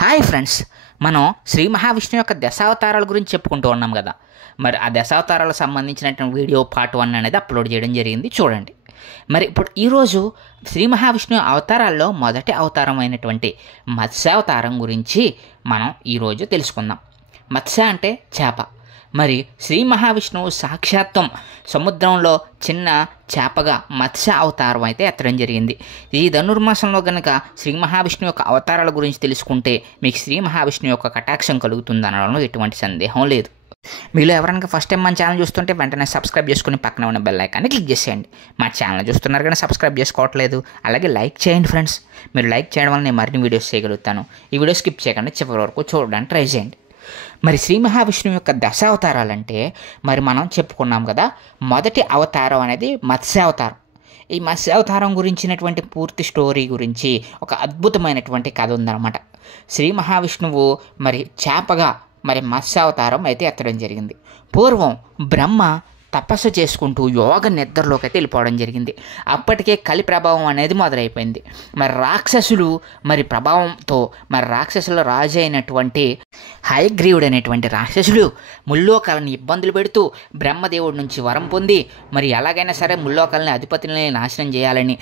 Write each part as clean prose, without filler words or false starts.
Hi friends, మనం శ్రీ మహావిష్ణువు యొక్క దశావతారాల గురించి చెప్పుకుంటూ ఉన్నాం కదా. మరి ఆ దశావతారాలకు సంబంధించినటువంటి వీడియో పార్ట్ 1 అనేది అప్లోడ్ చేయడం జరిగింది, చూడండి. మరి ఇప్పుడు ఈరోజు శ్రీ మహావిష్ణువు అవతారాల్లో మొదటి అవతారం అయినటువంటి మత్స్యావతారం గురించి మనం ఈరోజు తెలుసుకుందాం. మత్స్య అంటే చేప. మరి శ్రీ మహావిష్ణువు సాక్షాత్తం సముద్రంలో చిన్న చేపగా మత్స్య అవతారం అయితే ఎత్తడం జరిగింది. ఈ ధనుర్మాసంలో కనుక శ్రీ మహావిష్ణువు యొక్క అవతారాల గురించి తెలుసుకుంటే మీకు శ్రీ మహావిష్ణువు యొక్క కటాక్షం కలుగుతుందనడంలో ఎటువంటి సందేహం లేదు. మీలో ఎవరైనా ఫస్ట్ టైం మన ఛానల్ చూస్తుంటే వెంటనే సబ్స్క్రైబ్ చేసుకుని పక్కన ఉన్న బెల్ ఐకాన్ని క్లిక్ చేసేయండి. మా ఛానల్ చూస్తున్నారు కానీ సబ్స్క్రైబ్ చేసుకోవట్లేదు, అలాగే లైక్ చేయండి ఫ్రెండ్స్. మీరు లైక్ చేయడం వల్ల నేను మరిన్ని వీడియోస్ చేయగలుగుతాను. ఈ వీడియో స్కిప్ చేయకుండా చివరి వరకు చూడడానికి ట్రై చేయండి. మరి శ్రీ మహావిష్ణువు యొక్క దశావతారాలంటే మరి మనం చెప్పుకున్నాం కదా, మొదటి అవతారం అనేది మత్స్యావతారం. ఈ మత్స్యావతారం గురించినటువంటి పూర్తి స్టోరీ గురించి ఒక అద్భుతమైనటువంటి కథ ఉందన్నమాట. శ్రీ మహావిష్ణువు మరి చేపగా మరి మత్స్యావతారం అయితే ఎత్తడం జరిగింది. పూర్వం బ్రహ్మ తపస్సు చేసుకుంటూ యోగ నిద్రలోకి అయితే వెళ్ళిపోవడం జరిగింది. అప్పటికే కలి ప్రభావం అనేది మొదలైపోయింది. మరి రాక్షసులు మరి ప్రభావంతో మరి రాక్షసుల రాజు అయినటువంటి హయగ్రీవుడు అనేటువంటి రాక్షసుడు ముల్లోకాలను ఇబ్బందులు పెడుతూ బ్రహ్మదేవుడి నుంచి వరం పొంది మరి ఎలాగైనా సరే ముల్లోకాలని అధిపతులని నాశనం చేయాలని,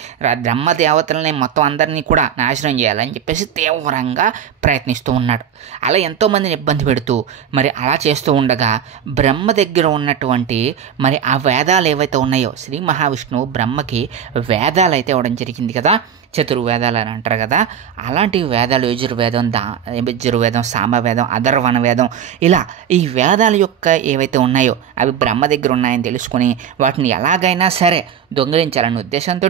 బ్రహ్మదేవతలని మొత్తం అందరినీ కూడా నాశనం చేయాలని చెప్పేసి తీవ్రంగా ప్రయత్నిస్తూ ఉన్నాడు. అలా ఎంతోమందిని ఇబ్బంది పెడుతూ మరి అలా చేస్తూ ఉండగా బ్రహ్మ దగ్గర ఉన్నటువంటి మరి ఆ వేదాలు ఏవైతే ఉన్నాయో, శ్రీ మహావిష్ణువు బ్రహ్మకి వేదాలు అయితే ఇవ్వడం జరిగింది కదా, చతుర్వేదాలు అని అంటారు కదా. అలాంటి వేదాలు యజుర్వేదం, సామవేదం, అథర్వణ వేదం, ఇలా ఈ వేదాల యొక్క ఏవైతే ఉన్నాయో అవి బ్రహ్మ దగ్గర ఉన్నాయని తెలుసుకుని వాటిని ఎలాగైనా సరే దొంగిలించాలనే ఉద్దేశంతో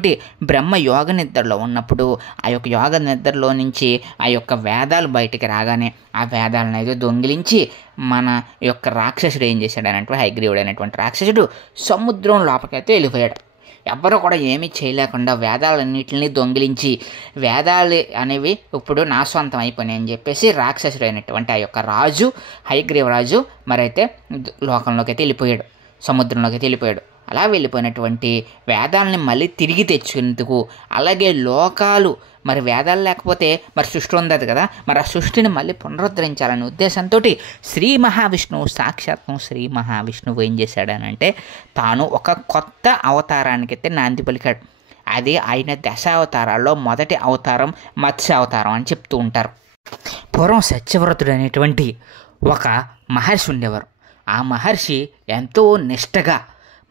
బ్రహ్మ యోగ నిద్రలో ఉన్నప్పుడు ఆ యొక్క యోగ నిద్రలో నుంచి ఆ యొక్క వేదాలు బయటికి రాగానే ఆ వేదాలను అయితే దొంగిలించి మన యొక్క రాక్షసుడు ఏం చేశాడు అంటే, హయగ్రీవుడు అనేటువంటి రాక్షసుడు సముద్రం లోపలికైతే వెళ్ళిపోయాడు. ఎవరు కూడా ఏమీ చేయలేకుండా వేదాలన్నింటినీ దొంగిలించి వేదాలు అనేవి ఇప్పుడు నా సొంతం అయిపోయినాయి అని చెప్పేసి రాక్షసుడు అయినటువంటి ఆ యొక్క రాజు హయగ్రీవరాజు మరైతే లోకంలోకి అయితే వెళ్ళిపోయాడు, సముద్రంలోకి అయితే వెళ్ళిపోయాడు. అలా వెళ్ళిపోయినటువంటి వేదాలని మళ్ళీ తిరిగి తెచ్చుకునేందుకు, అలాగే లోకాలు మరి వేదాలు లేకపోతే మరి సృష్టి ఉండదు కదా, మరి ఆ సృష్టిని మళ్ళీ పునరుద్ధరించాలనే ఉద్దేశంతో శ్రీ మహావిష్ణువు సాక్షాత్తం శ్రీ మహావిష్ణువు ఏం చేశాడనంటే తాను ఒక కొత్త అవతారానికైతే నాంది పలికాడు. అది ఆయన దశావతారాల్లో మొదటి అవతారం మత్స్యావతారం అని చెప్తూ ఉంటారు. పూర్వం సత్యవ్రతుడు అనేటువంటి ఒక మహర్షి ఉండేవారు. ఆ మహర్షి ఎంతో నిష్టగా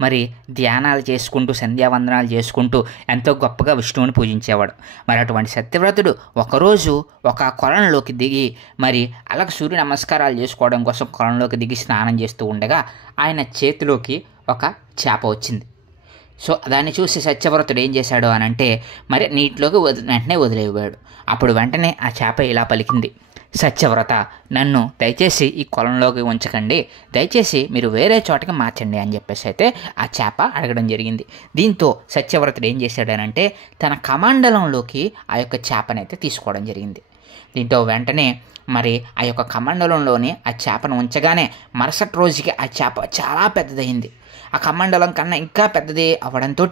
మరి ధ్యానాలు చేసుకుంటూ సంధ్యావందనాలు చేసుకుంటూ ఎంతో గొప్పగా విష్ణువుని పూజించేవాడు. మరి అటువంటి సత్యవ్రతుడు ఒకరోజు ఒక కొలంలోకి దిగి మరి అలాగ సూర్య నమస్కారాలు చేసుకోవడం కోసం కొలంలోకి దిగి స్నానం చేస్తూ ఉండగా ఆయన చేతిలోకి ఒక చేప వచ్చింది. సో దాన్ని చూసి సత్యవ్రతుడు ఏం చేశాడు అని అంటే మరి నీటిలోకి వెంటనే వదిలేవాడు. అప్పుడు వెంటనే ఆ చేప ఇలా పలికింది, సత్యవ్రత, నన్ను దయచేసి ఈ కొలంలోకి ఉంచకండి, దయచేసి మీరు వేరే చోటకి మార్చండి అని చెప్పేసి అయితే ఆ చేప అడగడం జరిగింది. దీంతో సత్యవ్రతుడు ఏం చేశాడనంటే తన కమండలంలోకి ఆ యొక్క చేపనైతే తీసుకోవడం జరిగింది. దీంతో వెంటనే మరి ఆ యొక్క కమండలంలోని ఆ చేపను ఉంచగానే మరుసటి రోజుకి ఆ చేప చాలా పెద్దదైంది. ఆ కమండలం కన్నా ఇంకా పెద్దది అవ్వడంతో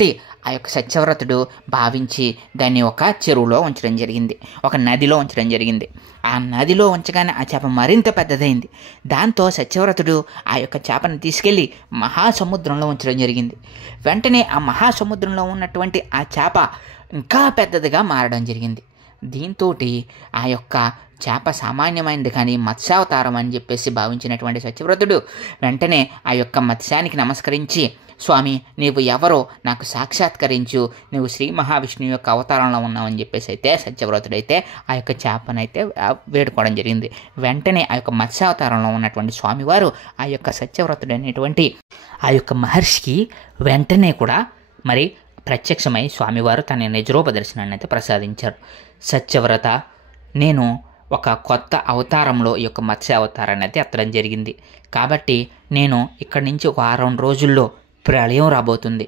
ఆ యొక్క సత్యవ్రతుడు భావించి దాన్ని ఒక చెరువులో ఉంచడం జరిగింది, ఒక నదిలో ఉంచడం జరిగింది. ఆ నదిలో ఉంచగానే ఆ చేప మరింత పెద్దదైంది. దాంతో సత్యవ్రతుడు ఆ యొక్క చేపను తీసుకెళ్ళి మహాసముద్రంలో ఉంచడం జరిగింది. వెంటనే ఆ మహాసముద్రంలో ఉన్నటువంటి ఆ చేప ఇంకా పెద్దదిగా మారడం జరిగింది. దీంతో ఆ యొక్క చేప సామాన్యమైనది కానీ మత్స్యావతారం అని చెప్పేసి భావించినటువంటి సత్యవ్రతుడు వెంటనే ఆ యొక్క మత్స్యానికి నమస్కరించి, స్వామి నీవు ఎవరో నాకు సాక్షాత్కరించు, నువ్వు శ్రీ మహావిష్ణువు యొక్క అవతారంలో ఉన్నావని చెప్పేసి అయితే సత్యవ్రతుడైతే ఆ యొక్క చేపనైతే వేడుకోవడం జరిగింది. వెంటనే ఆ యొక్క మత్స్యావతారంలో ఉన్నటువంటి స్వామివారు ఆ యొక్క సత్యవ్రతుడు అనేటువంటి ఆ యొక్క మహర్షికి వెంటనే కూడా మరి ప్రత్యక్షమై స్వామివారు తన నిజరూప దర్శనాన్ని అయితే ప్రసాదించారు. సత్యవ్రత, నేను ఒక కొత్త అవతారంలో ఈ యొక్క మత్స్య అవతారాన్ని అయితే ఎత్తడం జరిగింది. కాబట్టి నేను ఇక్కడి నుంచి ఒక 6 రోజుల్లో ప్రళయం రాబోతుంది.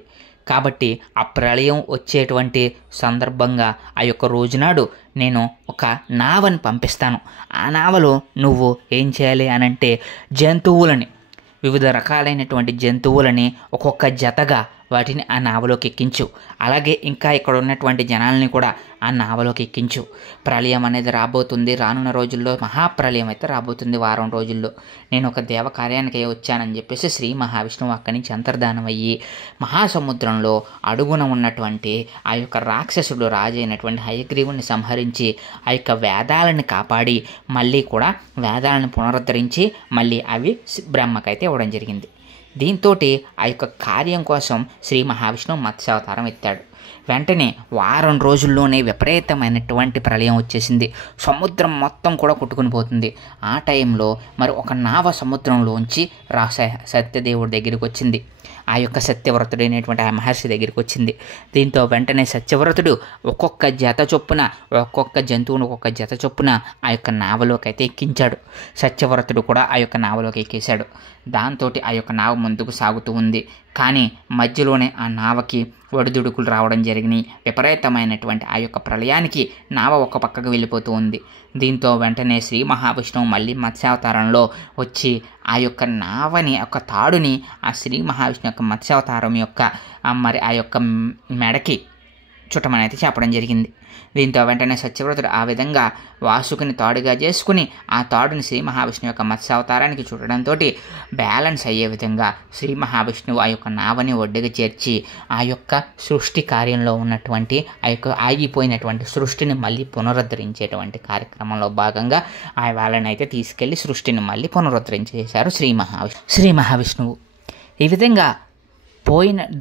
కాబట్టి ఆ ప్రళయం వచ్చేటువంటి సందర్భంగా ఆ యొక్క రోజునాడు నేను ఒక నావని పంపిస్తాను. ఆ నావలో నువ్వు ఏం చేయాలి అనంటే వివిధ రకాలైనటువంటి జంతువులని ఒక్కొక్క జతగా వాటిని ఆ నావలోకి ఎక్కించు. అలాగే ఇంకా ఇక్కడ ఉన్నటువంటి జనాల్ని కూడా ఆ నావలోకి ఎక్కించు. ప్రళయం అనేది రాబోతుంది, రానున్న రోజుల్లో మహాప్రళయం అయితే రాబోతుంది. వారం రోజుల్లో నేను ఒక దేవకార్యానికి వచ్చానని చెప్పేసి శ్రీ మహావిష్ణువు అక్కడి నుంచి అంతర్ధానం అయ్యి మహాసముద్రంలో అడుగున ఉన్నటువంటి ఆ యొక్క రాక్షసుడు రాజు అయినటువంటి హయగ్రీవుని సంహరించి ఆ యొక్క వేదాలను కాపాడి మళ్ళీ కూడా వేదాలను పునరుద్ధరించి మళ్ళీ అవి బ్రహ్మకైతే ఇవ్వడం జరిగింది. దీంతో ఆ యొక్క కార్యం కోసం శ్రీ మహావిష్ణువు మత్స్యావతారం ఎత్తాడు. వెంటనే వారం రోజుల్లోనే విపరీతమైనటువంటి ప్రళయం వచ్చేసింది. సముద్రం మొత్తం కూడా కొట్టుకుని పోతుంది. ఆ టైంలో మరి ఒక నావ సముద్రంలోంచి సత్యదేవుడి దగ్గరికి వచ్చింది. ఆ యొక్క సత్యవ్రతుడైనటువంటి ఆ మహర్షి దగ్గరికి వచ్చింది. దీంతో వెంటనే సత్యవ్రతుడు ఒక్కొక్క జత చొప్పున ఒక్కొక్క జంతువును ఒక్కొక్క జత చొప్పున ఆ యొక్క నావలోకి అయితే ఎక్కించాడు. సత్యవ్రతుడు కూడా ఆ యొక్క నావలోకి ఎక్కేశాడు. దాంతో ఆ యొక్క నావ ముందుకు సాగుతూ ఉంది. కానీ మధ్యలోనే ఆ నావకి ఒడిదుడుకులు రావడం జరిగినాయి. విపరీతమైనటువంటి ఆ యొక్క ప్రళయానికి నావ ఒక పక్కకు వెళ్ళిపోతూ ఉంది. దీంతో వెంటనే శ్రీ మహావిష్ణువు మళ్ళీ మత్స్యావతారంలో వచ్చి ఆ యొక్క నావని ఒక తాడుని ఆ శ్రీ మహావిష్ణువు యొక్క మత్స్యావతారం యొక్క మరి ఆ యొక్క మెడకి చుట్టమని అయితే చెప్పడం జరిగింది. దీంతో వెంటనే సత్యవ్రతుడు ఆ విధంగా వాసుకుని తాడుగా చేసుకుని ఆ తాడుని శ్రీ మహావిష్ణువు యొక్క మత్స్యావతారానికి చుట్టడంతో బ్యాలెన్స్ అయ్యే విధంగా శ్రీ మహావిష్ణువు ఆ యొక్క నావని ఒడ్డుగా చేర్చి ఆ యొక్క సృష్టి కార్యంలో ఉన్నటువంటి ఆ యొక్క ఆగిపోయినటువంటి సృష్టిని మళ్ళీ పునరుద్ధరించేటువంటి కార్యక్రమంలో భాగంగా ఆ వాళ్ళని అయితే తీసుకెళ్లి సృష్టిని మళ్ళీ పునరుద్ధరించేశారు శ్రీ మహావిష్ణువు. ఈ విధంగా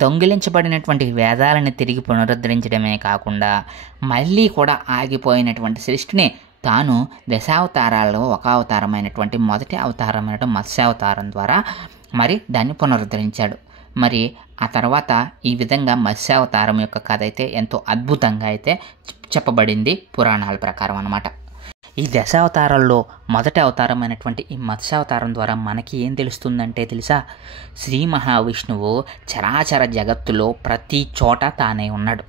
దొంగిలించబడినటువంటి వేదాలను తిరిగి పునరుద్ధరించడమే కాకుండా మళ్ళీ కూడా ఆగిపోయినటువంటి సృష్టిని తాను దశావతారాల్లో ఒక అవతారమైనటువంటి మొదటి అవతారమైన మత్స్యావతారం ద్వారా మరి దాన్ని పునరుద్ధరించాడు. మరి ఆ తర్వాత ఈ విధంగా మత్స్యావతారం యొక్క కథ అయితే ఎంతో అద్భుతంగా అయితే చెప్పబడింది పురాణాల ప్రకారం అన్నమాట. ఈ దశావతారాల్లో మొదటి అవతారమైనటువంటి ఈ మత్స్యావతారం ద్వారా మనకి ఏం తెలుస్తుందంటే తెలుసా, శ్రీ మహావిష్ణువు చరాచర జగత్తులో ప్రతి చోట తానే ఉన్నాడు.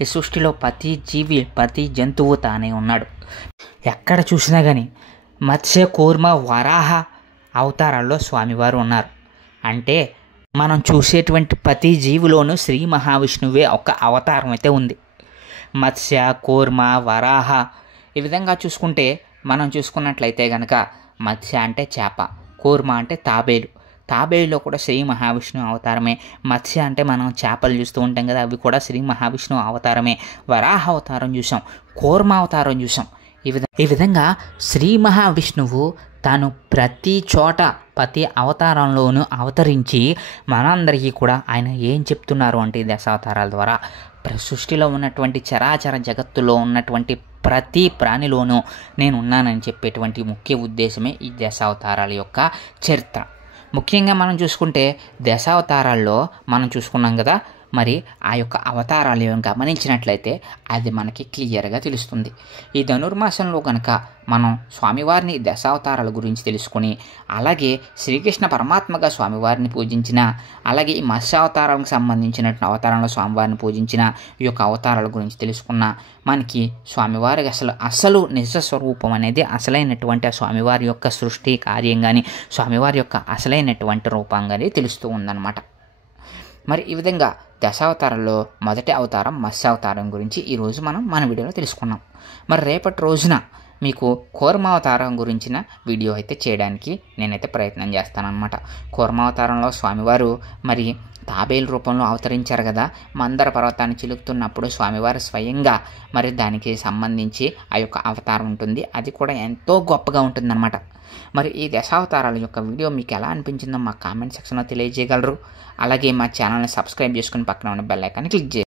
ఈ సృష్టిలో ప్రతి జీవి ప్రతి జంతువు తానే ఉన్నాడు. ఎక్కడ చూసినా కానీ మత్స్య కూర్మ వరాహ అవతారాల్లో స్వామివారు ఉన్నారు. అంటే మనం చూసేటువంటి ప్రతి జీవిలోనూ శ్రీ మహావిష్ణువే ఒక అవతారం అయితే ఉంది. మత్స్య కూర్మ వరాహ ఈ విధంగా చూసుకుంటే మనం చూసుకున్నట్లయితే కనుక మత్స్య అంటే చేప, కూర్మ అంటే తాబేలులో కూడా శ్రీ మహావిష్ణువు అవతారమే. మత్స్య అంటే మనం చేపలు చూస్తూ ఉంటాం కదా, అవి కూడా శ్రీ మహావిష్ణువు అవతారమే. వరాహ అవతారం చూసాం, కూర్మ అవతారం చూసాం. ఈ విధంగా శ్రీ మహావిష్ణువు తాను ప్రతి చోట ప్రతి అవతారంలోనూ అవతరించి మనందరికీ కూడా ఆయన ఏం చెప్తున్నారు అంటే దశావతారాల ద్వారా సృష్టిలో ఉన్నటువంటి చరాచర జగత్తులో ఉన్నటువంటి ప్రతి ప్రాణిలోనూ నేను ఉన్నానని చెప్పేటువంటి ముఖ్య ఉద్దేశమే ఈ దశావతారాల యొక్క చరిత్ర. ముఖ్యంగా మనం చూసుకుంటే దశావతారాల్లో మనం చూసుకున్నాం కదా, మరి ఆ యొక్క అవతారాలు గమనించినట్లయితే అది మనకి క్లియర్గా తెలుస్తుంది. ఈ ధనుర్మాసంలో కనుక మనం స్వామివారిని దశావతారాల గురించి తెలుసుకొని అలాగే శ్రీకృష్ణ పరమాత్మగా స్వామివారిని పూజించిన, అలాగే ఈ మత్స్యావతారాలకు సంబంధించిన అవతారంలో స్వామివారిని పూజించిన ఈ యొక్క అవతారాల గురించి తెలుసుకున్న మనకి స్వామివారికి అసలు నిజ స్వరూపం అనేది అసలైనటువంటి ఆ స్వామివారి యొక్క సృష్టి కార్యం కానీ స్వామివారి యొక్క అసలైనటువంటి రూపం కానీ తెలుస్తూ ఉందన్నమాట. మరి ఈ విధంగా దశావతారంలో మొదటి అవతారం మత్స్యావతారం గురించి ఈరోజు మనం మన వీడియోలో తెలుసుకున్నాం. మరి రేపటి రోజున మీకు కూర్మావతారం గురించిన వీడియో అయితే చేయడానికి నేనైతే ప్రయత్నం చేస్తానన్నమాట. కూర్మావతారంలో స్వామివారు మరి తాబేలు రూపంలో అవతరించారు కదా, మందర పర్వతాన్ని చిలుకుతున్నప్పుడు స్వామివారు స్వయంగా మరి దానికి సంబంధించి ఆ యొక్క అవతారం ఉంటుంది. అది కూడా ఎంతో గొప్పగా ఉంటుందన్నమాట. మరి ఈ దశావతారాల యొక్క వీడియో మీకు ఎలా అనిపించిందో మా కామెంట్ సెక్షన్లో తెలియజేయగలరు. అలాగే మా ఛానల్ని సబ్స్క్రైబ్ చేసుకుని పక్కన ఉన్న బెల్ ఐకాన్ని క్లిక్ చేయండి.